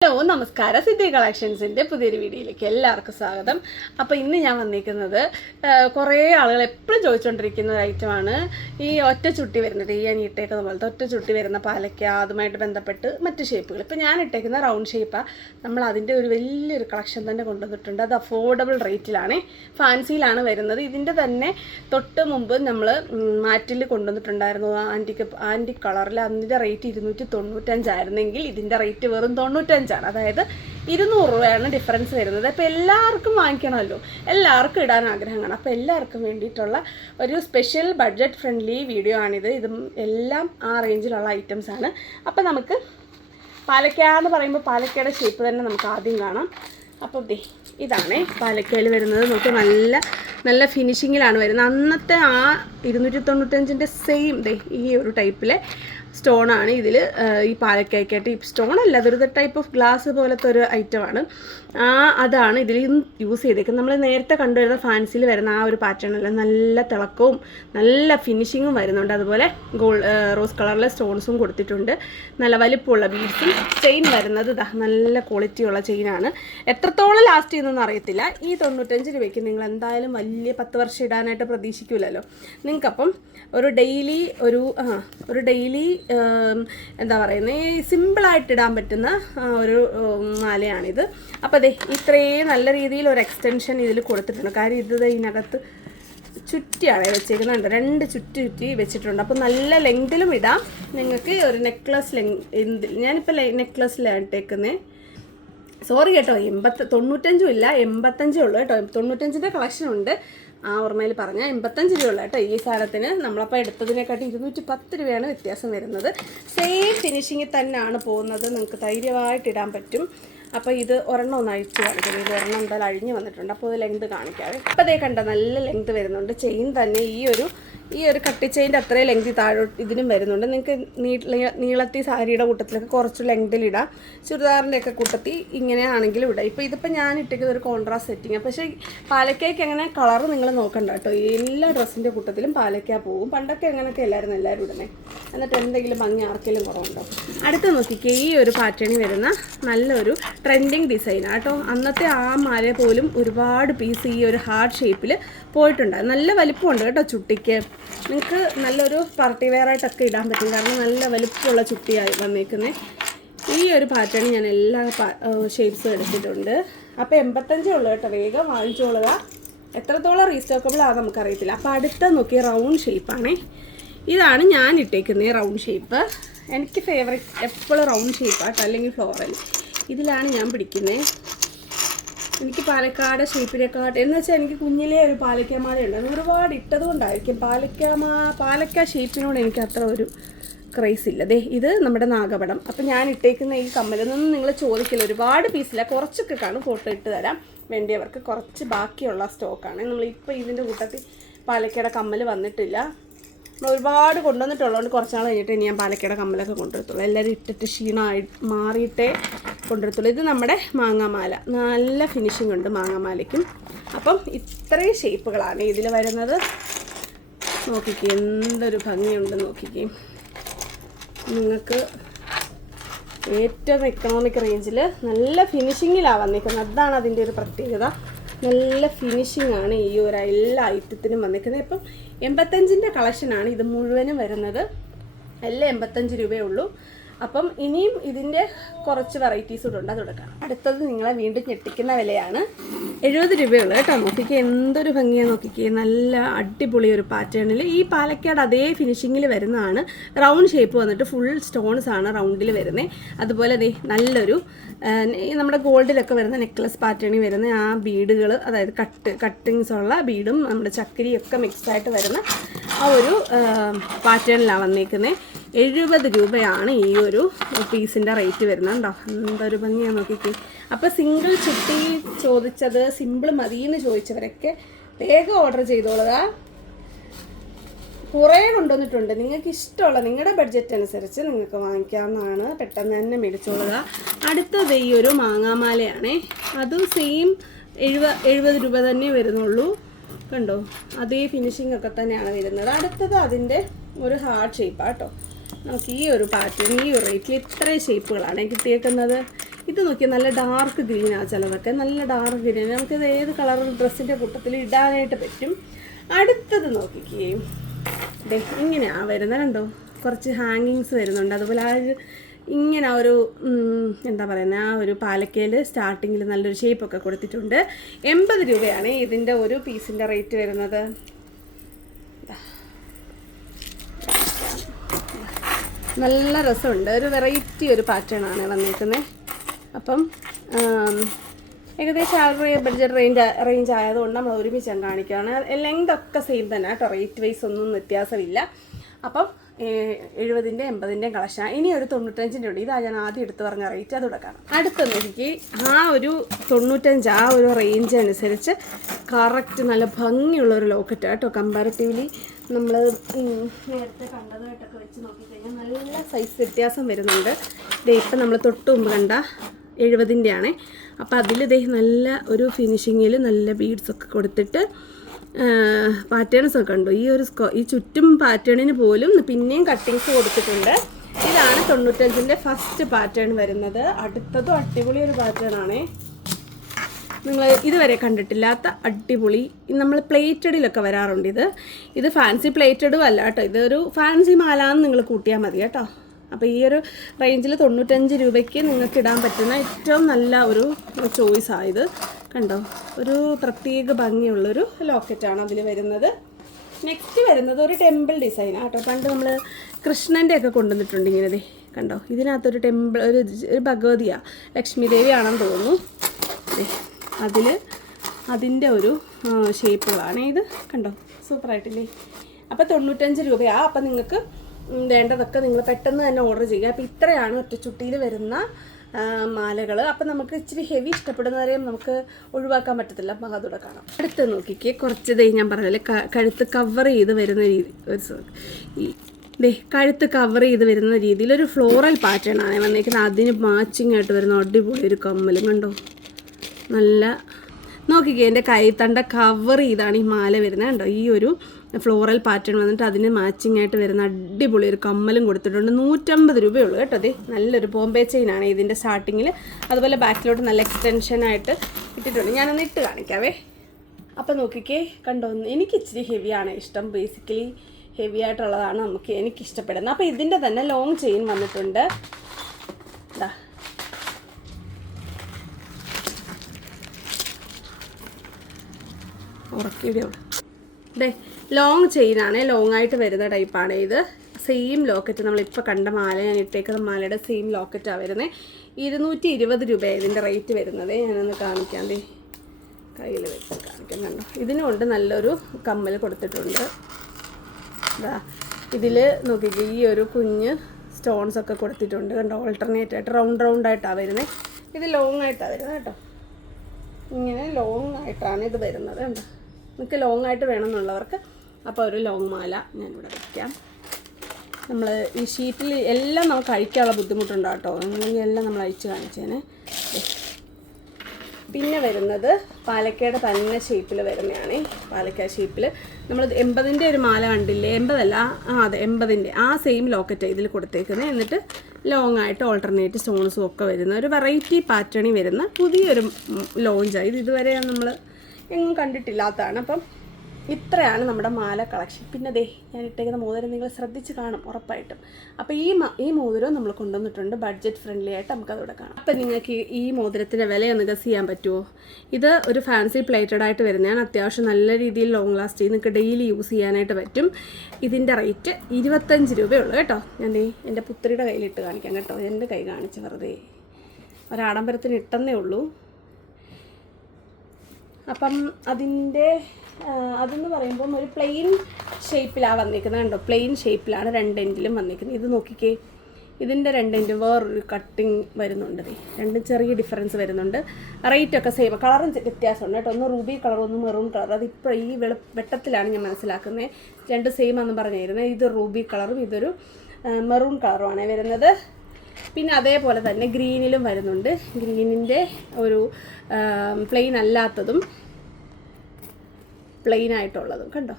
Hello നമസ്കാരം. സിദ്ധി കളക്ഷൻസിന്റെ പുതിയൊരു വീഡിയോയിലേക്ക് എല്ലാവർക്കും സ്വാഗതം. അപ്പോൾ ഇന്ന് ഞാൻ വന്നിരിക്കുന്നത് കുറേ ആളുകൾ എപ്പോഴും ചോദിച്ചുകൊണ്ടിരിക്കുന്ന ഒരു ഐറ്റമാണ് ഈ ഒറ്റ ചുട്ടി വരുന്നത് ഈ ഞാൻ ഇട്ടേക്കുന്ന പോലത്തെ ഒറ്റ ചുട്ടി വരുന്ന പാലയ്ക്ക അതുമായിട്ട് ബന്ധപ്പെട്ട് മറ്റ് ഷേപ്പുകൾ ഇപ്പോൾ ഞാൻ ഇട്ടേക്കുന്ന റൗണ്ട് ഷേപ്പാണ് നമ്മൾ അതിന്റെ ഒരു വലിയൊരു കളക്ഷൻ തന്നെ കൊണ്ടുവന്നിട്ടുണ്ട്. അത് അഫോർഡബിൾ റേറ്റിലാണ് ഫാൻസിയിലാണ് വരുന്നത്. ഇതിന്റെ തന്നെ തൊട്ട് മുമ്പ് നമ്മൾ മാറ്റിൽ കൊണ്ടുവന്നിട്ടുണ്ടായിരുന്നു. ആന്റിക്ക് ആന്റി കളറിൽ അതിന്റെ റേറ്റ് ഇരുന്നൂറ്റി തൊണ്ണൂറ്റഞ്ചായിരുന്നെങ്കിൽ ഇതിന്റെ റേറ്റ് വെറും തൊണ്ണൂറ്റഞ്ചാണ് അതായത് ഇരുന്നൂറ് രൂപയാണ് ഡിഫറൻസ് വരുന്നത്. അപ്പോൾ എല്ലാവർക്കും വാങ്ങിക്കണമല്ലോ. എല്ലാവർക്കും ഇടാൻ ആഗ്രഹമാണ് അപ്പോൾ എല്ലാവർക്കും വേണ്ടിയിട്ടുള്ള ഒരു സ്പെഷ്യൽ ബഡ്ജറ്റ് ഫ്രണ്ട്ലി വീഡിയോ ആണിത്. ഇതും എല്ലാം ആ റേഞ്ചിലുള്ള ഐറ്റംസ് ആണ്. അപ്പോൾ നമുക്ക് പാലക്ക എന്ന് പറയുമ്പോൾ പാലക്കയുടെ ഷേപ്പ് തന്നെ നമുക്ക് ആദ്യം കാണാം. അപ്പോൾ ദേ ഇതാണേ പാലക്കയിൽ വരുന്നത്. നമുക്ക് നല്ല നല്ല ഫിനിഷിങ്ങിലാണ് വരുന്നത്. അന്നത്തെ ആ ഇരുന്നൂറ്റി തൊണ്ണൂറ്റഞ്ചിന്റെ സെയിം ദേ ഈ ഒരു ടൈപ്പിലെ സ്റ്റോണാണ് ഇതിൽ ഈ പാലക്കായ്ക്കായിട്ട് ഈ സ്റ്റോൺ അല്ല അതൊരു ടൈപ്പ് ഓഫ് ഗ്ലാസ് പോലത്തെ ഒരു ഐറ്റമാണ് ആ അതാണ് ഇതിൽ യൂസ് ചെയ്തേക്കുന്നത്. നമ്മൾ നേരത്തെ കണ്ടുവരുന്ന ഫാൻസിൽ വരുന്ന ആ ഒരു പാറ്റേൺ അല്ല. നല്ല തിളക്കവും നല്ല ഫിനിഷിങ്ങും വരുന്നുണ്ട്. അതുപോലെ ഗോൾഡ് റോസ് കളറിലെ സ്റ്റോൺസും കൊടുത്തിട്ടുണ്ട്. നല്ല വലിപ്പമുള്ള ബീഡ്സും ചെയിൻ വരുന്നത് നല്ല ക്വാളിറ്റിയുള്ള ചെയിനാണ് എത്രത്തോളം ലാസ്റ്റ് ചെയ്യുന്നതെന്ന് അറിയത്തില്ല. ഈ തൊണ്ണൂറ്റഞ്ച് രൂപയ്ക്ക് നിങ്ങൾ എന്തായാലും വലിയ പത്ത് വർഷം ഇടാനായിട്ട് പ്രതീക്ഷിക്കില്ലല്ലോ നിങ്ങൾക്കപ്പം ഒരു ഡെയിലി ഒരു ഒരു ഡെയിലി എന്താ പറയുന്നത് സിമ്പിളായിട്ട് ഇടാൻ പറ്റുന്ന ഒരു മാലയാണിത്. അപ്പോൾ അതെ ഇത്രയും നല്ല രീതിയിൽ ഒരു എക്സ്റ്റൻഷൻ ഇതിൽ കൊടുത്തിട്ടുണ്ട്. കാര്യം ഇത് ഇതിനകത്ത് ചുറ്റിയാണ് വെച്ചേക്കുന്നുണ്ട് രണ്ട് ചുറ്റി ചുറ്റി വെച്ചിട്ടുണ്ട്. അപ്പോൾ നല്ല ലെങ്തിലും ഇടാം. നിങ്ങൾക്ക് ഒരു നെക്ലസ് ലെങ് എന്ത് ഞാനിപ്പോൾ നെക്ലസ്സിലാണ് ഇട്ടേക്കുന്നത് സോറി കേട്ടോ എൺപത്തി തൊണ്ണൂറ്റഞ്ചും ഇല്ല എൺപത്തഞ്ചേ ഉള്ളൂ കേട്ടോ. തൊണ്ണൂറ്റഞ്ചിന്റെ കളക്ഷൻ ഉണ്ട്. ആ ഓർമ്മയിൽ പറഞ്ഞാൽ എൺപത്തഞ്ച് രൂപയുള്ള കേട്ടോ ഈ സാധനത്തിന്. നമ്മളപ്പോൾ എടുത്തതിനെക്കാട്ടി ഇരുന്നൂറ്റി പത്ത് രൂപയാണ് വ്യത്യാസം വരുന്നത്. സെയിം ഫിനിഷിങ്ങിൽ തന്നെയാണ് പോകുന്നത്. നിങ്ങൾക്ക് ധൈര്യമായിട്ട് ഇടാൻ പറ്റും. അപ്പോൾ ഇത് ഒരെണ്ണം ഒന്ന് അഴിച്ച് കാണിക്കുന്നത് ഇത് ഒരെണ്ണം എന്തായാലും അഴിഞ്ഞ് വന്നിട്ടുണ്ട്. അപ്പോൾ ഇത് ലെങ്ത് കാണിക്കാവേ അപ്പോൾ അതേ കണ്ട നല്ല ലെങ്ത് വരുന്നുണ്ട്. ചെയിൻ തന്നെ ഈ ഒരു ഈ ഒരു കട്ടി ചെയിന്റെ അത്രയും ലെങ്തി താഴോട്ട് ഇതിനും വരുന്നുണ്ട്. നിങ്ങൾക്ക് നീളത്തി സാരിയുടെ കൂട്ടത്തിലൊക്കെ കുറച്ച് ലെങ്തിലിടാം ചുരിദാറിന്റെയൊക്കെ കൂട്ടത്തിൽ ഇങ്ങനെയാണെങ്കിലും ഇടാം. ഇപ്പോൾ ഇതിപ്പോൾ ഞാൻ ഇട്ടേക്കുന്ന ഒരു കോൺട്രാസ്റ്റ് സെറ്റിങ് പക്ഷേ പാലക്കയ്ക്ക് അങ്ങനെ കളർ നിങ്ങൾ നോക്കണ്ട കേട്ടോ. എല്ലാ ഡ്രസ്സിന്റെ കൂട്ടത്തിലും പാലക്ക പോകും. പണ്ടൊക്കെ അങ്ങനെയൊക്കെ എല്ലാവരും എല്ലാവരും ഇടണേ എന്നിട്ട് എന്തെങ്കിലും ഭംഗി ആർക്കെങ്കിലും കുറവുണ്ടോ? അടുത്ത് നോക്കിക്കേ. ഈ ഒരു പാറ്റേണിൽ വരുന്ന നല്ലൊരു ട്രെൻഡിങ് ഡിസൈനാണ് കേട്ടോ അന്നത്തെ ആ മാല പോലും ഒരുപാട് പീസ് ഈ ഒരു ഹാർഡ് ഷേപ്പിൽ പോയിട്ടുണ്ട്. നല്ല വലിപ്പമുണ്ട് കേട്ടോ ചുട്ടിക്ക്. നിങ്ങൾക്ക് നല്ലൊരു പാർട്ടി വെയർ ആയിട്ടൊക്കെ ഇടാൻ പറ്റും. കാരണം നല്ല വലിപ്പമുള്ള ചുട്ടിയായി വന്നേക്കുന്നത് ഈ ഒരു പാറ്റേൺ ഞാൻ എല്ലാ ഷേപ്സും എടുത്തിട്ടുണ്ട്. അപ്പോൾ എൺപത്തഞ്ചേ ഉള്ളൂ കേട്ടോ. വേഗം വാങ്ങിച്ചോളുക. എത്രത്തോളം റീസ്റ്റോക്കബിൾ ആകും നമുക്കറിയത്തില്ല. അപ്പോൾ അടുത്ത നോക്കിയ റൗണ്ട് ഷേപ്പാണേ ഇതാണ് ഞാൻ ഇട്ടേക്കുന്നത് റൗണ്ട് ഷേപ്പ് എനിക്ക് ഫേവറേറ്റ് എപ്പോഴും റൗണ്ട് ഷേപ്പാട്ടോ അല്ലെങ്കിൽ ഫ്ലോറൽ ഇതിലാണ് ഞാൻ പിടിക്കുന്നത് എനിക്ക് പാലക്കാട് ഷേപ്പിനെക്കാട്ട് എന്ന് വെച്ചാൽ എനിക്ക് കുഞ്ഞിലേ ഒരു പാലക്കാമാല ഉണ്ട്. അത് ഒരുപാട് ഇട്ടത് കൊണ്ടായിരിക്കും പാലക്കാമാ പാലക്ക ഷേപ്പിനോട് എനിക്ക് അത്ര ഒരു ക്രൈസ് ഇല്ല. ദേ ഇത് നമ്മുടെ നാഗപടം. അപ്പം ഞാൻ ഇട്ടേക്കുന്ന ഈ കമ്മലിൽ നിന്ന് നിങ്ങൾ ചോദിക്കില്ല. ഒരുപാട് പീസില്ല കുറച്ചൊക്കെ കാണും. ഫോട്ടോ ഇട്ട് തരാം. വേണ്ടിയവർക്ക് കുറച്ച് ബാക്കിയുള്ള സ്റ്റോക്കാണ് നമ്മളിപ്പോൾ ഇതിന്റെ കൂട്ടത്തിൽ പാലക്കയുടെ കമ്മൽ വന്നിട്ടില്ല. നമ്മൾ ഒരുപാട് കൊണ്ടുവന്നിട്ടുള്ളതുകൊണ്ട് കുറച്ച് നാൾ കഴിഞ്ഞിട്ട് ഇനി ഞാൻ പാലക്കയുടെ കമ്മലൊക്കെ കൊണ്ടുവരത്തുള്ളൂ. എല്ലാവരും ഇട്ടിട്ട് ക്ഷീണമായി മാറിയിട്ടേ കൊണ്ടുവരത്തുള്ളൂ. ഇത് നമ്മുടെ മാങ്ങാമാല. നല്ല ഫിനിഷിംഗ് ഉണ്ട് മാങ്ങാമാലയ്ക്കും. അപ്പം ഇത്രയും ഷേപ്പുകളാണ് ഇതിൽ വരുന്നത്. നോക്കിക്കേ എന്തൊരു ഭംഗിയുണ്ട് നോക്കിക്കേ. നിങ്ങൾക്ക് ഏറ്റവും എക്കണോമിക് റേഞ്ചിൽ നല്ല ഫിനിഷിങ്ങിലാണ് വന്നിരിക്കുന്നത്. അതാണ് അതിന്റെ ഒരു പ്രത്യേകത. നല്ല ഫിനിഷിംഗ് ആണ് ഈ ഒരു എല്ലാ ഐറ്റത്തിനും വന്നിരിക്കുന്നത്. ഇപ്പം എൺപത്തഞ്ചിന്റെ കളക്ഷനാണ് ഇത് മുഴുവനും വരുന്നത്. എല്ലാം എൺപത്തഞ്ച് രൂപയേ ഉള്ളൂ. അപ്പം ഇനിയും ഇതിന്റെ കുറച്ച് വെറൈറ്റീസ് ഉണ്ട്. അത് കൊടുക്കണം അടുത്തത് നിങ്ങളെ വീണ്ടും ഞെട്ടിക്കുന്ന വിലയാണ്. എഴുപത് രൂപയുള്ളൂ കേട്ടോ. നോക്കിക്കേ എന്തൊരു ഭംഗിയാണ് നോക്കിക്കേ. നല്ല അടിപൊളി ഒരു പാറ്റേണിൽ ഈ പാലക്കാട് അതേ ഫിനിഷിങ്ങിൽ വരുന്നതാണ്. റൗണ്ട് ഷേപ്പ് വന്നിട്ട് ഫുൾ സ്റ്റോൺസ് ആണ് റൗണ്ടിൽ വരുന്നത് അതുപോലെ ദേ നല്ലൊരു നമ്മുടെ ഗോൾഡിലൊക്കെ വരുന്ന നെക്ലസ് പാറ്റേണിൽ വരുന്ന ആ ബീഡുകൾ അതായത് കട്ട് കട്ടിങ്സ് ഉള്ള ബീഡും നമ്മുടെ ചക്കരിയൊക്കെ മിക്സ് ആയിട്ട് വരുന്ന ആ ഒരു പാറ്റേണിലാണ് വന്നേക്കുന്നത് എഴുപത് രൂപയാണ് ഈ ഒരു പീസിന്റെ റേറ്റ് വരുന്നത് കേട്ടോ എന്തൊരു ഭംഗിയാണ് നോക്കിക്കേ. അപ്പോൾ സിംഗിൾ ചുട്ടി ചോദിച്ചത് സിമ്പിൾ മതിയെന്ന് ചോദിച്ചവരൊക്കെ വേഗം ഓർഡർ ചെയ്തോളുക കുറേ കൊണ്ടുവന്നിട്ടുണ്ട്. നിങ്ങൾക്ക് ഇഷ്ടമുള്ള നിങ്ങളുടെ ബഡ്ജറ്റ് അനുസരിച്ച് നിങ്ങൾക്ക് വാങ്ങിക്കാവുന്നതാണ്. പെട്ടെന്ന് തന്നെ മേടിച്ചോളുക അടുത്തത് ഈ ഒരു മാങ്ങാമാലയാണേ. അതും സെയിം എഴുപ എഴുപത് രൂപ തന്നെ വരുന്നുള്ളൂ. കണ്ടോ? അതേ ഫിനിഷിംഗ് ഒക്കെ തന്നെയാണ് വരുന്നത്. അടുത്തത് അതിന്റെ ഒരു ഹാർഡ് ഷേപ്പാട്ടോ നമുക്ക് ഈ ഒരു പാറ്റേൺ ഈ ഒരു റേറ്റിൽ ഇത്രയും ഷേപ്പുകളാണ് കിട്ടിയേക്കുന്നത്. ഇത് നോക്കിയാൽ നല്ല ഡാർക്ക് ഗ്രീനാണ് ചിലതൊക്കെ. നല്ല ഡാർക്ക് ഗ്രീൻ നമുക്കിത് ഏത് കളർ ഡ്രസ്സിന്റെ കൂട്ടത്തിൽ ഇടാനായിട്ട് പറ്റും? അടുത്തത് നോക്കിക്കേ. ദേ ഇങ്ങനെയാണ് വരുന്നത് കണ്ടോ? കുറച്ച് ഹാങ്ങിങ്സ് വരുന്നുണ്ട്. അതുപോലെ ആ ഒരു ഇങ്ങനെ ഒരു എന്താ പറയുന്നത് ആ ഒരു പാലക്കയിൽ സ്റ്റാർട്ടിങ്ങിൽ നല്ലൊരു ഷേപ്പൊക്കെ കൊടുത്തിട്ടുണ്ട്. എൺപത് രൂപയാണ് ഇതിന്റെ ഒരു പീസിന്റെ റേറ്റ് വരുന്നത്. നല്ല രസമുണ്ട്. ഒരു വെറൈറ്റി ഒരു പാറ്റേൺ ആണ് വന്നേക്കുന്നത് അപ്പം ഏകദേശം ആ ബഡ്ജറ്റ് റേഞ്ച് റേഞ്ച് ആയതുകൊണ്ട് നമ്മൾ ഒരുമിച്ച് ഞാൻ കാണിക്കുകയാണ്. ലെങ്ത് ഒക്കെ സെയിം തന്നെ കേട്ടോ റേറ്റ് വൈസ് ഒന്നും വ്യത്യാസമില്ല. അപ്പം എഴുപതിന്റെ എൺപതിന്റെയും കളക്ഷൻ ഇനി ഒരു തൊണ്ണൂറ്റഞ്ചിന്റെ ഉണ്ട്. ഇതാ ഞാൻ ആദ്യം എടുത്ത് പറഞ്ഞ റേറ്റ് അതോടെ കാണാം അടുത്ത എനിക്ക് ആ ഒരു തൊണ്ണൂറ്റഞ്ച് ആ ഒരു റേഞ്ച് അനുസരിച്ച് കറക്റ്റ് നല്ല ഭംഗിയുള്ള ഒരു ലോക്കറ്റ് കേട്ടോ. കമ്പാരിറ്റീവ്ലി നമ്മൾ നേരത്തെ കണ്ടതുമായിട്ടൊക്കെ വെച്ച് നോക്കിക്കഴിഞ്ഞാൽ നല്ല സൈസ് വ്യത്യാസം വരുന്നുണ്ട്. ഇപ്പം നമ്മൾ തൊട്ട് മുമ്പ് കണ്ട എഴുപതിന്റെ ആണേ അപ്പോൾ അതിൽ ദേ നല്ല ഒരു ഫിനിഷിങ്ങിൽ നല്ല ബീഡ്സ് ഒക്കെ കൊടുത്തിട്ട് പാറ്റേൺസ് ഉണ്ടോ ഈ ഒരു സ്കോ ഈ ചുറ്റും പാറ്റേണിന് പോലും പിന്നെയും കട്ടിങ്സ് കൊടുത്തിട്ടുണ്ട്. ഇതാണ് തൊണ്ണൂറ്റഞ്ചിന്റെ ഫസ്റ്റ് പാറ്റേൺ വരുന്നത്. അടുത്തതും അടിപൊളി ഒരു പാറ്റേൺ ആണേ. നിങ്ങൾ ഇതുവരെ കണ്ടിട്ടില്ലാത്ത അടിപൊളി നമ്മൾ പ്ലേറ്റഡിലൊക്കെ വരാറുണ്ട് ഇത്. ഇത് ഫാൻസി പ്ലേറ്റഡും അല്ല കേട്ടോ. ഇതൊരു ഫാൻസി മാല എന്ന് നിങ്ങൾ കൂട്ടിയാൽ മതി കേട്ടോ. അപ്പോൾ ഈ ഒരു റേഞ്ചിൽ തൊണ്ണൂറ്റഞ്ച് രൂപയ്ക്ക് നിങ്ങൾക്ക് ഇടാൻ പറ്റുന്ന ഏറ്റവും നല്ല ഒരു ചോയ്സ് ആയത് കണ്ടോ? ഒരു പ്രത്യേക ഭംഗിയുള്ളൊരു ലോക്കറ്റാണ് അതിൽ വരുന്നത്. നെക്സ്റ്റ് വരുന്നത് ഒരു ടെമ്പിൾ ഡിസൈൻ ആട്ടോ പണ്ട് നമ്മൾ കൃഷ്ണന്റെ ഒക്കെ കൊണ്ടുവന്നിട്ടുണ്ട് ഇങ്ങനെ കണ്ടോ? ഇതിനകത്തൊരു ടെമ്പിൾ ഒരു ഒരു ഭഗവതിയാണ് ലക്ഷ്മി ദേവിയാണെന്ന് തോന്നുന്നു അതിൽ അതിന്റെ ഒരു ഷേപ്പുകളാണ് ഇത്. കണ്ടോ? സൂപ്പറായിട്ടില്ലേ? അപ്പോൾ തൊണ്ണൂറ്റഞ്ച് രൂപയാണ് അപ്പം നിങ്ങൾക്ക് വേണ്ടതൊക്കെ നിങ്ങൾ പെട്ടെന്ന് തന്നെ ഓർഡർ ചെയ്യുക. അപ്പോൾ ഇത്രയാണ് ഒറ്റച്ചുട്ടിയിൽ വരുന്ന മാലകൾ അപ്പം നമുക്ക് ഇച്ചിരി ഹെവി ഇഷ്ടപ്പെടുന്നവരെയും നമുക്ക് ഒഴിവാക്കാൻ പറ്റത്തില്ല. അപ്പം അതുകൂടെ കാണാം. അടുത്ത് നോക്കിക്കേ. കുറച്ച് ദേ ഞാൻ പറഞ്ഞല്ലേ കഴുത്ത് കവർ ചെയ്ത് വരുന്ന രീതി ഒരു ഈ ദേ കഴുത്ത് കവർ ചെയ്ത് വരുന്ന രീതിയിൽ ഒരു ഫ്ലോറൽ പാറ്റേൺ ആണ് വന്നേക്കുന്നത്. അതിന് മാച്ചിങ് ആയിട്ട് വരുന്ന അടിപൊളി ഒരു കമ്മലും കണ്ടോ? നല്ല നോക്കിക്കേ എന്റെ കൈത്തണ്ട കവർ ചെയ്താണ് ഈ മാല വരുന്നത്. കണ്ടോ? ഈ ഒരു ഫ്ലോറൽ പാറ്റേൺ വന്നിട്ട് അതിന് മാച്ചിങ് ആയിട്ട് വരുന്ന അടിപൊളി ഒരു കമ്മലും കൊടുത്തിട്ടുണ്ട്. നൂറ്റമ്പത് രൂപയുള്ളൂ കേട്ടോ അതെ നല്ലൊരു ബോംബെ ചെയിനാണ് ഇതിന്റെ സ്റ്റാർട്ടിങ്ങിൽ അതുപോലെ ബാക്കിലോട്ട് നല്ല എക്സ്റ്റൻഷനായിട്ട് ഇട്ടിട്ടുണ്ട്. ഞാനൊന്ന് ഇട്ട് കാണിക്കാവേ. അപ്പം നോക്കിക്കേ കണ്ടോ എനിക്ക് ഇച്ചിരി ഹെവിയാണ് ഇഷ്ടം ബേസിക്കലി ഹെവി ആയിട്ടുള്ളതാണ് നമുക്ക് എനിക്ക് ഇഷ്ടപ്പെടുന്നത്. അപ്പോൾ ഇതിന്റെ തന്നെ ലോങ് ചെയിൻ വന്നിട്ടുണ്ട്. ഇതാ ഉറക്കിയിടിയോട് ഡേ ലോങ് ചെയിനാണ് ലോങ് ആയിട്ട് വരുന്ന ടൈപ്പാണ് ഇത്. സെയിം ലോക്കറ്റ് നമ്മളിപ്പോൾ കണ്ട മാല ഞാൻ ഇട്ടേക്കുന്ന മാലയുടെ സെയിം ലോക്കറ്റാണ് വരുന്നത് ഇരുന്നൂറ്റി ഇരുപത് രൂപയാണ് ഇതിന്റെ റേറ്റ് വരുന്നത്. ഞാനൊന്ന് കാണിക്കാം ദേ. കയ്യിൽ വെച്ച് കാണിക്കാം കണ്ടോ. ഇതിനുകൊണ്ട് നല്ലൊരു കമ്മൽ കൊടുത്തിട്ടുണ്ട്. ഇതാ ഇതിൽ നോക്കിക്കേ ഈ ഒരു കുഞ്ഞ് സ്റ്റോൺസ് ഒക്കെ കൊടുത്തിട്ടുണ്ട്. കണ്ടോ ഓൾട്ടർനേറ്റ് ആയിട്ട് റൗണ്ട് റൗണ്ട് ആയിട്ടാണ് വരുന്നത് ഇത് ലോങ് ആയിട്ടാണ് വരുന്നത് കേട്ടോ. ഇങ്ങനെ ലോങ് ആയിട്ടാണ് ഇത് വരുന്നത് കണ്ടോ. നിങ്ങൾക്ക് ലോങ് ആയിട്ട് വേണമെന്നുള്ളവർക്ക് അപ്പോൾ ഒരു ലോങ് മാല ഞാനിവിടെ വയ്ക്കാം നമ്മൾ ഈ ഷീറ്റിൽ എല്ലാം നമുക്ക് അഴിക്കാനുള്ള ബുദ്ധിമുട്ടുണ്ടാട്ടോ അല്ലെങ്കിൽ എല്ലാം നമ്മൾ അഴിച്ച് കാണിച്ചേനെ. പിന്നെ വരുന്നത് പാലക്കയുടെ തന്നെ ഷേപ്പിൽ വരുന്നതാണ് പാലക്ക ഷേപ്പിൽ നമ്മൾ എൺപതിന്റെ ഒരു മാല കണ്ടില്ലേ? എൺപതല്ല? ആ അതെ എൺപതിന്റെ. ആ സെയിം ലോക്കറ്റ് ഇതിൽ കൊടുത്തേക്കുന്നത് എന്നിട്ട് ലോങ് ആയിട്ട് ഓൾട്ടർനേറ്റ് സ്റ്റോൺസും ഒക്കെ വരുന്ന ഒരു വെറൈറ്റി പാറ്റേണിൽ വരുന്ന പുതിയൊരു ലോഞ്ചായി ഇത് ഇതുവരെ നമ്മൾ എങ്ങും കണ്ടിട്ടില്ലാത്തതാണ്. അപ്പം ഇത്രയാണ് നമ്മുടെ മാല കളക്ഷൻ. പിന്നെ ദേ ഞാൻ ഇട്ടേക്കുന്ന മോതിരം നിങ്ങൾ ശ്രദ്ധിച്ച് കാണും ഉറപ്പായിട്ടും. അപ്പോൾ ഈ ഈ മോതിരം നമ്മൾ കൊണ്ടുവന്നിട്ടുണ്ട് ബഡ്ജറ്റ് ഫ്രണ്ട്ലി ആയിട്ട് നമുക്കതവിടെ കാണാം. അപ്പം നിങ്ങൾക്ക് ഈ- മോതിരത്തിന്റെ വില വിലയൊന്ന് ഗസ് ചെയ്യാൻ പറ്റുമോ ഇത് ഒരു ഫാൻസി പ്ലേറ്റഡ് ആയിട്ട് വരുന്നതാണ്. അത്യാവശ്യം നല്ല രീതിയിൽ ലോങ് ലാസ്റ്റ് നിങ്ങൾക്ക് ഡെയിലി യൂസ് ചെയ്യാനായിട്ട് പറ്റും. ഇതിന്റെ റേറ്റ് ഇരുപത്തഞ്ച് രൂപയുള്ളൂ കേട്ടോ. ഞാൻ എന്റെ പുത്രിയുടെ കയ്യിലിട്ട് കാണിക്കാം കേട്ടോ. എന്റെ കൈ കാണിച്ച് വെറുതെ. ഒരാഡംബരത്തിന് ഇട്ടെന്നേ ഉള്ളൂ. അപ്പം അതിന്റെ അതെന്ന് പറയുമ്പം ഒരു പ്ലെയിൻ ഷേപ്പിലാണ് വന്നിരിക്കുന്നത് കണ്ടോ? പ്ലെയിൻ ഷേപ്പിലാണ് രണ്ട് എൻഡിലും വന്നിരിക്കുന്നത്. ഇത് നോക്കിക്കേ. ഇതിന്റെ രണ്ട് എൻഡ് വേറൊരു കട്ടിങ് വരുന്നുണ്ട്. രണ്ടും ചെറിയ ഡിഫറൻസ് വരുന്നുണ്ട്. റേറ്റൊക്കെ സെയിം കളറും വ്യത്യാസമുണ്ട് കേട്ടോ. ഒന്ന് റൂബി കളർ ഒന്ന് മെറൂൺ കളർ അതിപ്പോൾ ഈ വെളു വെട്ടത്തിലാണ് ഞാൻ മനസ്സിലാക്കുന്നത് രണ്ട് സെയിം ആണെന്ന് പറഞ്ഞിരുന്നത് ഇത് റൂബി കളറും ഇതൊരു മെറൂൺ കളറുമാണ് വരുന്നത്. പിന്നെ അതേപോലെ തന്നെ ഗ്രീനിലും വരുന്നുണ്ട്. ഗ്രീനിന്റെ ഒരു പ്ലെയിൻ അല്ലാത്തതും. പ്ലെയിൻ ആയിട്ടുള്ളതും കണ്ടോ?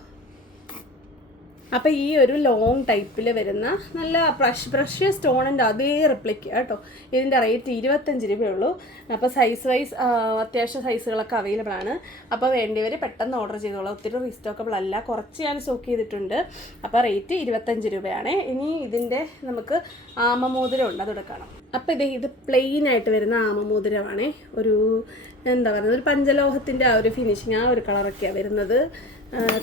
അപ്പോൾ ഈ ഒരു ലോങ് ടൈപ്പിൽ വരുന്ന നല്ല പ്രഷ് പ്രഷ്യ സ്റ്റോണിന്റെ അതേ റിപ്ലിക്ക കേട്ടോ ഇതിന്റെ റേറ്റ് ഇരുപത്തഞ്ച് രൂപയുള്ളൂ. അപ്പോൾ സൈസ് വൈസ് അത്യാവശ്യം സൈസുകളൊക്കെ അവൈലബിൾ ആണ്. അപ്പോൾ വേണ്ടിയവർ പെട്ടെന്ന് ഓർഡർ ചെയ്തോളാം. ഒത്തിരി റീസ്റ്റോക്കബിൾ അല്ല. കുറച്ച് ഞാൻ സ്റ്റോക്ക് ചെയ്തിട്ടുണ്ട്. അപ്പോൾ റേറ്റ് ഇരുപത്തഞ്ച് രൂപയാണ്. ഇനി ഇതിന്റെ നമുക്ക് ആമമോതിരം ഉണ്ട്. അതെടുക്കണം കാണാം അപ്പോൾ ഇത് ഇത് പ്ലെയിൻ ആയിട്ട് വരുന്ന ആമമോതിരമാണേ. ഒരു എന്താ പറയുന്നത് ഒരു പഞ്ചലോഹത്തിന്റെ ആ ഒരു ഫിനിഷിങ് ആ ഒരു കളറൊക്കെയാണ് വരുന്നത്.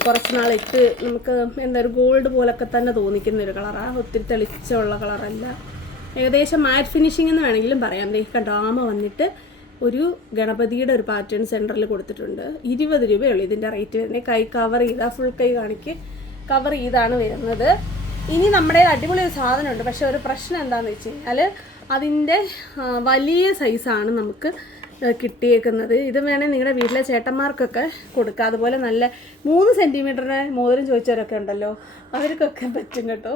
കുറച്ച് നാളിട്ട് നമുക്ക് എന്താ ഒരു ഗോൾഡ് പോലൊക്കെ തന്നെ തോന്നിക്കുന്ന ഒരു കളറാണ് ഒത്തിരി തെളിച്ചമുള്ള കളറല്ല ഏകദേശം മാറ്റ് ഫിനിഷിംഗ് എന്ന് വേണമെങ്കിലും പറയാം. ദേ കണ്ടോ ആമ വന്നിട്ട് ഒരു ഗണപതിയുടെ ഒരു പാറ്റേൺ സെന്ററിൽ കൊടുത്തിട്ടുണ്ട്. ഇരുപത് രൂപയുള്ളൂ ഇതിന്റെ റേറ്റ് വരുന്നത് കൈ കവർ ചെയ്താൽ ഫുൾ കൈ കാണിക്ക് കവർ ചെയ്താണ് വരുന്നത്. ഇനി നമ്മുടെ അടിപൊളി ഒരു സാധനമുണ്ട്. പക്ഷെ ഒരു പ്രശ്നം എന്താണെന്ന് വെച്ച് കഴിഞ്ഞാൽ അതിന്റെ വലിയ സൈസാണ് നമുക്ക് കിട്ടിയേക്കുന്നത്. ഇത് വേണേൽ നിങ്ങളുടെ വീട്ടിലെ ചേട്ടന്മാർക്കൊക്കെ കൊടുക്കുക അതുപോലെ നല്ല മൂന്ന് സെന്റിമീറ്ററിന് മോതിരം ചോദിച്ചവരൊക്കെ ഉണ്ടല്ലോ അവർക്കൊക്കെ പറ്റും കേട്ടോ.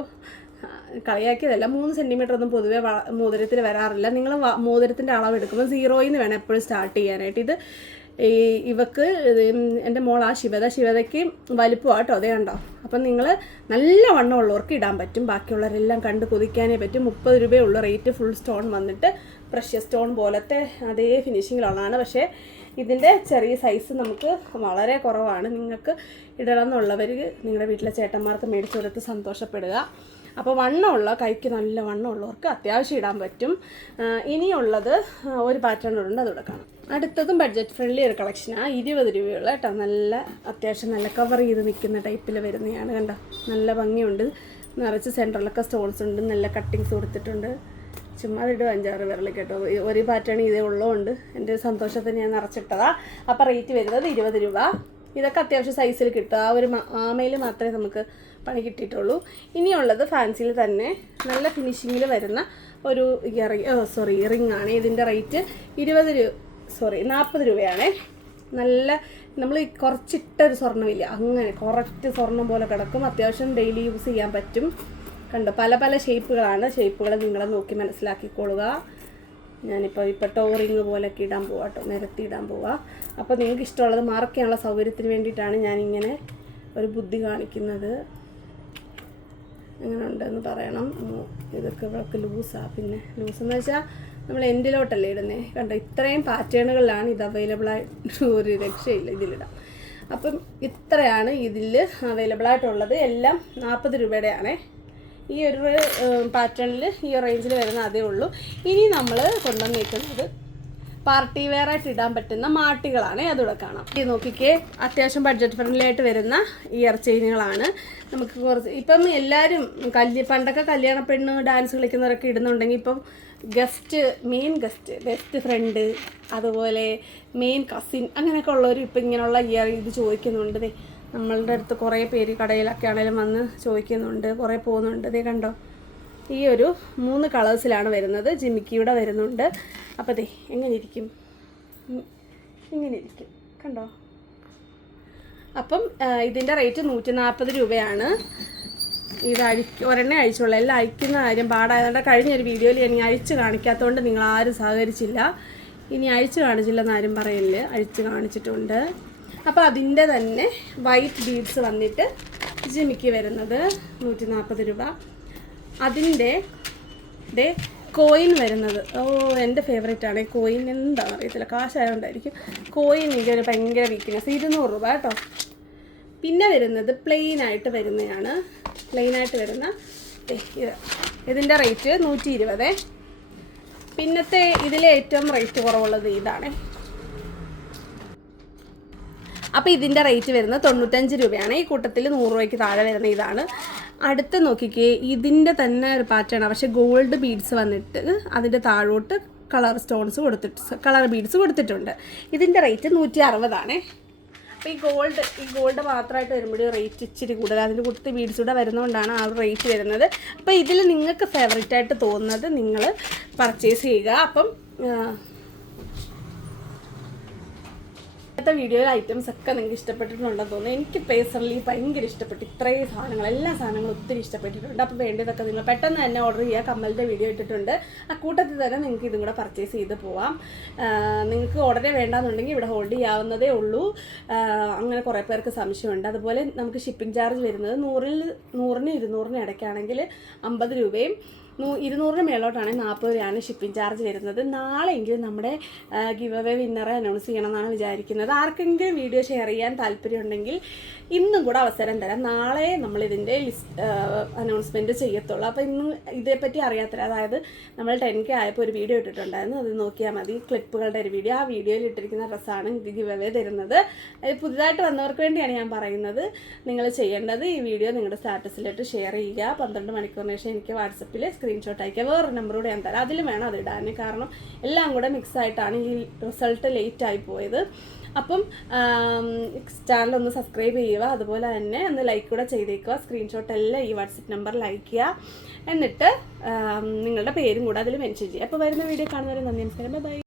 കളിയാക്കിയതല്ല മൂന്ന് സെന്റിമീറ്റർ ഒന്നും പൊതുവെ മോതിരത്തിൽ വരാറില്ല. നിങ്ങൾ മോതിരത്തിന്റെ അളവ് എടുക്കുമ്പോൾ സീറോയിൽ നിന്ന് വേണം എപ്പോഴും സ്റ്റാർട്ട് ചെയ്യാനായിട്ട്. ഇത് ഈ ഇവക്ക് എന്റെ മോൾ ആ ശിവത. ശിവതയ്ക്ക് വലിപ്പമാണ് കേട്ടോ അതേ കണ്ടോ? അപ്പം നിങ്ങൾ നല്ല വണ്ണം ഉള്ളവർക്ക് ഇടാൻ പറ്റും. ബാക്കിയുള്ളവരെല്ലാം കണ്ട് കൊതിക്കാനേ പറ്റും. മുപ്പത് രൂപയുള്ള റേറ്റ്. ഫുൾ സ്റ്റോൺ വന്നിട്ട് പ്രഷ്യസ് സ്റ്റോൺ പോലത്തെ അതേ ഫിനിഷിങ്ങിലുള്ളതാണ്. പക്ഷേ ഇതിന്റെ ചെറിയ സൈസ് നമുക്ക് വളരെ കുറവാണ്. നിങ്ങൾക്ക് ഇടണം എന്നുള്ളവർ നിങ്ങളുടെ വീട്ടിലെ ചേട്ടന്മാർക്ക് മേടിച്ചു കൊടുത്ത് സന്തോഷപ്പെടുക. അപ്പോൾ വണ്ണമുള്ള കൈക്ക് നല്ല വണ്ണമുള്ളവർക്ക് അത്യാവശ്യം ഇടാൻ പറ്റും. ഇനിയുള്ളത് ഒരു പാറ്റേൺ ഉണ്ട്. അതോടെ കാണാം. അടുത്തതും ബഡ്ജറ്റ് ഫ്രണ്ട്ലി ഒരു കളക്ഷനാണ് ഇരുപത് രൂപയുള്ള കേട്ടോ. നല്ല അത്യാവശ്യം നല്ല കവർ ചെയ്ത് നിൽക്കുന്ന ടൈപ്പിൽ വരുന്നതാണ് കണ്ടോ? നല്ല ഭംഗിയുണ്ട്. നിറച്ച് സെന്ററിലൊക്കെ സ്റ്റോൺസ് ഉണ്ട്. നല്ല കട്ടിങ്സ് കൊടുത്തിട്ടുണ്ട്. ചുമ്മാ ഇടും അഞ്ചാറ് പേരിലേക്ക് കേട്ടോ. ഒരു പാറ്റേൺ ഇതേ ഉള്ളതുകൊണ്ട് എന്റെ സന്തോഷത്തിന് ഞാൻ നിറച്ചിട്ടതാണ് അപ്പോൾ റേറ്റ് വരുന്നത് ഇരുപത് രൂപ. ഇതൊക്കെ അത്യാവശ്യം സൈസിൽ കിട്ടും. ആ ഒരു ആമയിൽ മാത്രമേ നമുക്ക് പണി കിട്ടിയിട്ടുള്ളൂ. ഇനിയുള്ളത് ഫാൻസിയിൽ തന്നെ നല്ല ഫിനിഷിങ്ങിൽ വരുന്ന ഒരു ഇയറിങ് സോറി ഇയറിംഗ് ആണ്. ഇതിന്റെ റേറ്റ് ഇരുപത് രൂപ സോറി നാൽപ്പത് രൂപയാണ്. നല്ല നമ്മൾ കുറച്ചിട്ടൊരു സ്വർണമില്ല. അങ്ങനെ കുറച്ച് സ്വർണം പോലെ കിടക്കും. അത്യാവശ്യം ഡെയിലി യൂസ് ചെയ്യാൻ പറ്റും. കണ്ടോ? പല പല ഷേപ്പുകളാണ് ഷേപ്പുകൾ നിങ്ങൾ നോക്കി മനസ്സിലാക്കിക്കൊള്ളുക. ഞാനിപ്പോൾ ഇപ്പോൾ ടോറിങ് പോലൊക്കെ ഇടാൻ പോവാം കേട്ടോ നിരത്തി ഇടാൻ പോവാം. അപ്പോൾ നിങ്ങൾക്ക് ഇഷ്ടമുള്ളത് മറക്കാനുള്ള സൗകര്യത്തിന് വേണ്ടിയിട്ടാണ് ഞാനിങ്ങനെ ഒരു ബുദ്ധി കാണിക്കുന്നത്. എങ്ങനെ ഉണ്ടെന്ന് പറയണം ഇതൊക്കെ ഇവൾക്ക് ലൂസാണ് പിന്നെ ലൂസ് എന്ന് വെച്ചാൽ നമ്മൾ എൻഡിലോട്ടല്ലേ ഇടുന്നേ. കണ്ടോ ഇത്രയും പാറ്റേണുകളിലാണ് ഇത് അവൈലബിൾ ആയിട്ട് ഒരു രക്ഷയില്ല ഇതിലിടാം അപ്പം ഇത്രയാണ് ഇതിൽ അവൈലബിൾ ആയിട്ടുള്ളത്. എല്ലാം നാൽപ്പത് രൂപയുടെയാണേ. ഈ ഒരു പാറ്റേണിൽ ഈ റേഞ്ചിൽ വരുന്ന അതേ ഉള്ളൂ. ഇനി നമ്മൾ കൊണ്ടുവന്നേക്കുന്നത് പാർട്ടി വെയർ ആയിട്ട് ഇടാൻ പറ്റുന്ന മാട്ടികളാണ്. അതുകൂടെ കാണാം. ഇത് നോക്കിക്കേ അത്യാവശ്യം ബഡ്ജറ്റ് ഫ്രണ്ട്ലി ആയിട്ട് വരുന്ന ഇയർ ചെയിനുകളാണ് നമുക്ക് കുറച്ച് ഇപ്പം എല്ലാവരും കല്യ പണ്ടൊക്കെ കല്യാണ പെണ്ണ് ഡാൻസ് കളിക്കുന്നവരൊക്കെ ഇടുന്നുണ്ടെങ്കിൽ ഇപ്പം guest main guest best friend അതുപോലെ മെയിൻ കസിൻ അങ്ങനെയൊക്കെ ഉള്ളവർ ഇപ്പം ഇങ്ങനെയുള്ള ഇയർ ഇത് ചോദിക്കുന്നുണ്ട്. നമ്മളുടെ അടുത്ത് കുറേ പേര് കടയിലൊക്കെ ആണെങ്കിലും വന്ന് ചോദിക്കുന്നുണ്ട് കുറേ പോകുന്നുണ്ട്. ഇതേ കണ്ടോ? ഈ ഒരു മൂന്ന് കളേഴ്സിലാണ് വരുന്നത്. ജിമിക്കിയുടെ വരുന്നുണ്ട്. അപ്പോൾ അതെ എങ്ങനെ ഇരിക്കും? ഇങ്ങനെ ഇരിക്കും. കണ്ടോ? അപ്പം ഇതിന്റെ റേറ്റ് നൂറ്റി നാൽപ്പത് രൂപയാണ്. ഇത് അഴിക്ക് ഒരെണ്ണേ അഴിച്ചുള്ളൂ. എല്ലാം അഴിക്കുന്ന കാര്യം പാടായതുകൊണ്ട് കഴിഞ്ഞൊരു വീഡിയോയിൽ ഞാൻ അഴിച്ച് കാണിക്കാത്തതുകൊണ്ട് നിങ്ങൾ ആരും സഹകരിച്ചില്ല. ഇനി അഴിച്ച് കാണിച്ചില്ലെന്ന് ആരും പറയില്ല? അഴിച്ച് കാണിച്ചിട്ടുണ്ട്. അപ്പോൾ അതിന്റെ തന്നെ വൈറ്റ് ബീഡ്സ് വന്നിട്ട് ജിമിക്ക് വരുന്നത് നൂറ്റി നാൽപ്പത് രൂപ. അതിന്റെ ദേ കോയിൻ വരുന്നത്. ഓ എന്റെ ഫേവറേറ്റ് ആണ്. കോയിൻ എന്താണെന്ന് അറിയത്തില്ല. കാശായതുകൊണ്ടായിരിക്കും കോയിൻ എനിക്ക് ഒരു ഭയങ്കര വീക്ക്നെസ് ഇരുന്നൂറ് രൂപ കേട്ടോ. പിന്നെ വരുന്നത് പ്ലെയിൻ ആയിട്ട് വരുന്നതാണ് പ്ലെയിൻ ആയിട്ട് വരുന്ന ഇതിന്റെ റേറ്റ് നൂറ്റി ഇരുപത് പിന്നത്തെ ഇതിലെ ഏറ്റവും റേറ്റ് കുറവുള്ളത് ഇതാണ്. അപ്പോൾ ഇതിന്റെ റേറ്റ് വരുന്നത് തൊണ്ണൂറ്റഞ്ച് രൂപയാണ്. ഈ കൂട്ടത്തിൽ നൂറ് രൂപയ്ക്ക് താഴെ വരുന്ന ഇതാണ്. അടുത്ത് നോക്കിക്കേ ഇതിന്റെ തന്നെ ഒരു പാറ്റേൺ പക്ഷേ ഗോൾഡ് ബീഡ്സ് വന്നിട്ട് അതിന്റെ താഴോട്ട് കളർ സ്റ്റോൺസ് കൊടുത്തിട്ട് കളർ ബീഡ്സ് കൊടുത്തിട്ടുണ്ട്. ഇതിന്റെ റേറ്റ് നൂറ്റി അറുപതാണേ അപ്പോൾ ഈ ഗോൾഡ് ഈ ഗോൾഡ് മാത്രമായിട്ട് വരുമ്പോൾ റേറ്റ് ഇച്ചിരി കൂടുതൽ. അതിന്റെ കൂട്ടത്തിൽ ബീഡ്സ് കൂടെ വരുന്നതുകൊണ്ടാണ് ആ റേറ്റ് വരുന്നത്. അപ്പോൾ ഇതിൽ നിങ്ങൾക്ക് ഫേവറേറ്റ് ആയിട്ട് തോന്നുന്നത് നിങ്ങൾ പർച്ചേസ് ചെയ്യുക. അപ്പം ആ, ഇന്നത്തെ വീഡിയോയിലെ ഐറ്റംസ് ഒക്കെ നിങ്ങൾക്ക് ഇഷ്ടപ്പെട്ടിട്ടുണ്ടെന്ന് തോന്നുന്നു. എനിക്ക് പേഴ്സണലി ഭയങ്കര ഇഷ്ടപ്പെട്ടു. ഇത്രയും സാധനങ്ങൾ എല്ലാ സാധനങ്ങളും ഒത്തിരി ഇഷ്ടപ്പെട്ടിട്ടുണ്ട്. അപ്പോൾ വേണ്ടതൊക്കെ നിങ്ങൾ പെട്ടെന്ന് തന്നെ ഓർഡർ ചെയ്യുക. കമ്മലിന്റെ വീഡിയോ ഇട്ടിട്ടുണ്ട്. ആ കൂട്ടത്തിൽ തന്നെ നിങ്ങൾക്ക് ഇതും കൂടെ പർച്ചേസ് ചെയ്ത് പോവാം. നിങ്ങൾക്ക് ഉടനെ വേണ്ടാന്നുണ്ടെങ്കിൽ ഇവിടെ ഹോൾഡ് ചെയ്യാവുന്നതേ ഉള്ളൂ. അങ്ങനെ കുറേ പേർക്ക് സംശയമുണ്ട്. അതുപോലെ നമുക്ക് ഷിപ്പിംഗ് ചാർജ് വരുന്നത് നൂറിൽ നൂറിന് ഇരുന്നൂറിന് ഇടയ്ക്കാണെങ്കിൽ അമ്പത് രൂപയും ഇരുന്നൂറിന് മേളോട്ടാണ് നാൽപ്പത് രൂപയാണ് ഷിപ്പിംഗ് ചാർജ് വരുന്നത്. നാളെയെങ്കിലും നമ്മുടെ ഗിവ് അവേ വിന്നറെ അനൗൺസ് ചെയ്യണം എന്നാണ് വിചാരിക്കുന്നത്. ആർക്കെങ്കിലും വീഡിയോ ഷെയർ ചെയ്യാൻ താല്പര്യമുണ്ടെങ്കിൽ ഇന്നും കൂടെ അവസരം തരാം. നാളെ നമ്മൾ ഇതിന്റെ ലിസ്റ്റ് അനൗൺസ്മെന്റ് ചെയ്യത്തുള്ളൂ. അപ്പോൾ ഇന്നും ഇതേപ്പറ്റി അറിയാത്തില്ല അതായത് നമ്മൾ ടെൻ കെ ആയപ്പോൾ ഒരു വീഡിയോ ഇട്ടിട്ടുണ്ടായിരുന്നു. അത് നോക്കിയാൽ മതി. ക്ലിപ്പുകളുടെ ഒരു വീഡിയോ. ആ വീഡിയോയിൽ ഇട്ടിരിക്കുന്ന ഡ്രസ്സാണ് ഗിവ് അവേ തരുന്നത്. പുതുതായിട്ട് വന്നവർക്ക് വേണ്ടിയാണ് ഞാൻ പറയുന്നത്. നിങ്ങൾ ചെയ്യേണ്ടത് ഈ വീഡിയോ നിങ്ങളുടെ സ്റ്റാറ്റസിലിട്ട് ഷെയർ ചെയ്യുക. പന്ത്രണ്ട് മണിക്കൂറിന് ശേഷം എനിക്ക് വാട്സപ്പിൽ സ്ക്രീൻഷോട്ട് അയക്കുക വേറൊരു നമ്പർ കൂടെ ഞാൻ തരാം. അതിൽ വേണം അത് ഇടാൻ കാരണം എല്ലാം കൂടെ മിക്സ് ആയിട്ടാണ് ഈ റിസൾട്ട് ലേറ്റ് ആയി പോയത്. അപ്പം ചാനൽ ഒന്ന് സബ്സ്ക്രൈബ് ചെയ്യുക അതുപോലെ തന്നെ ഒന്ന് ലൈക്ക് കൂടെ ചെയ്തേക്കുക സ്ക്രീൻഷോട്ട് എല്ലാം ഈ വാട്സപ്പ് നമ്പറിൽ അയക്കുക എന്നിട്ട് നിങ്ങളുടെ പേരും കൂടെ അതിൽ മെൻഷൻ ചെയ്യുക. അപ്പോൾ വരുന്ന വീഡിയോ കാണുന്നവരെ നന്ദി നമസ്കാരം. ബൈ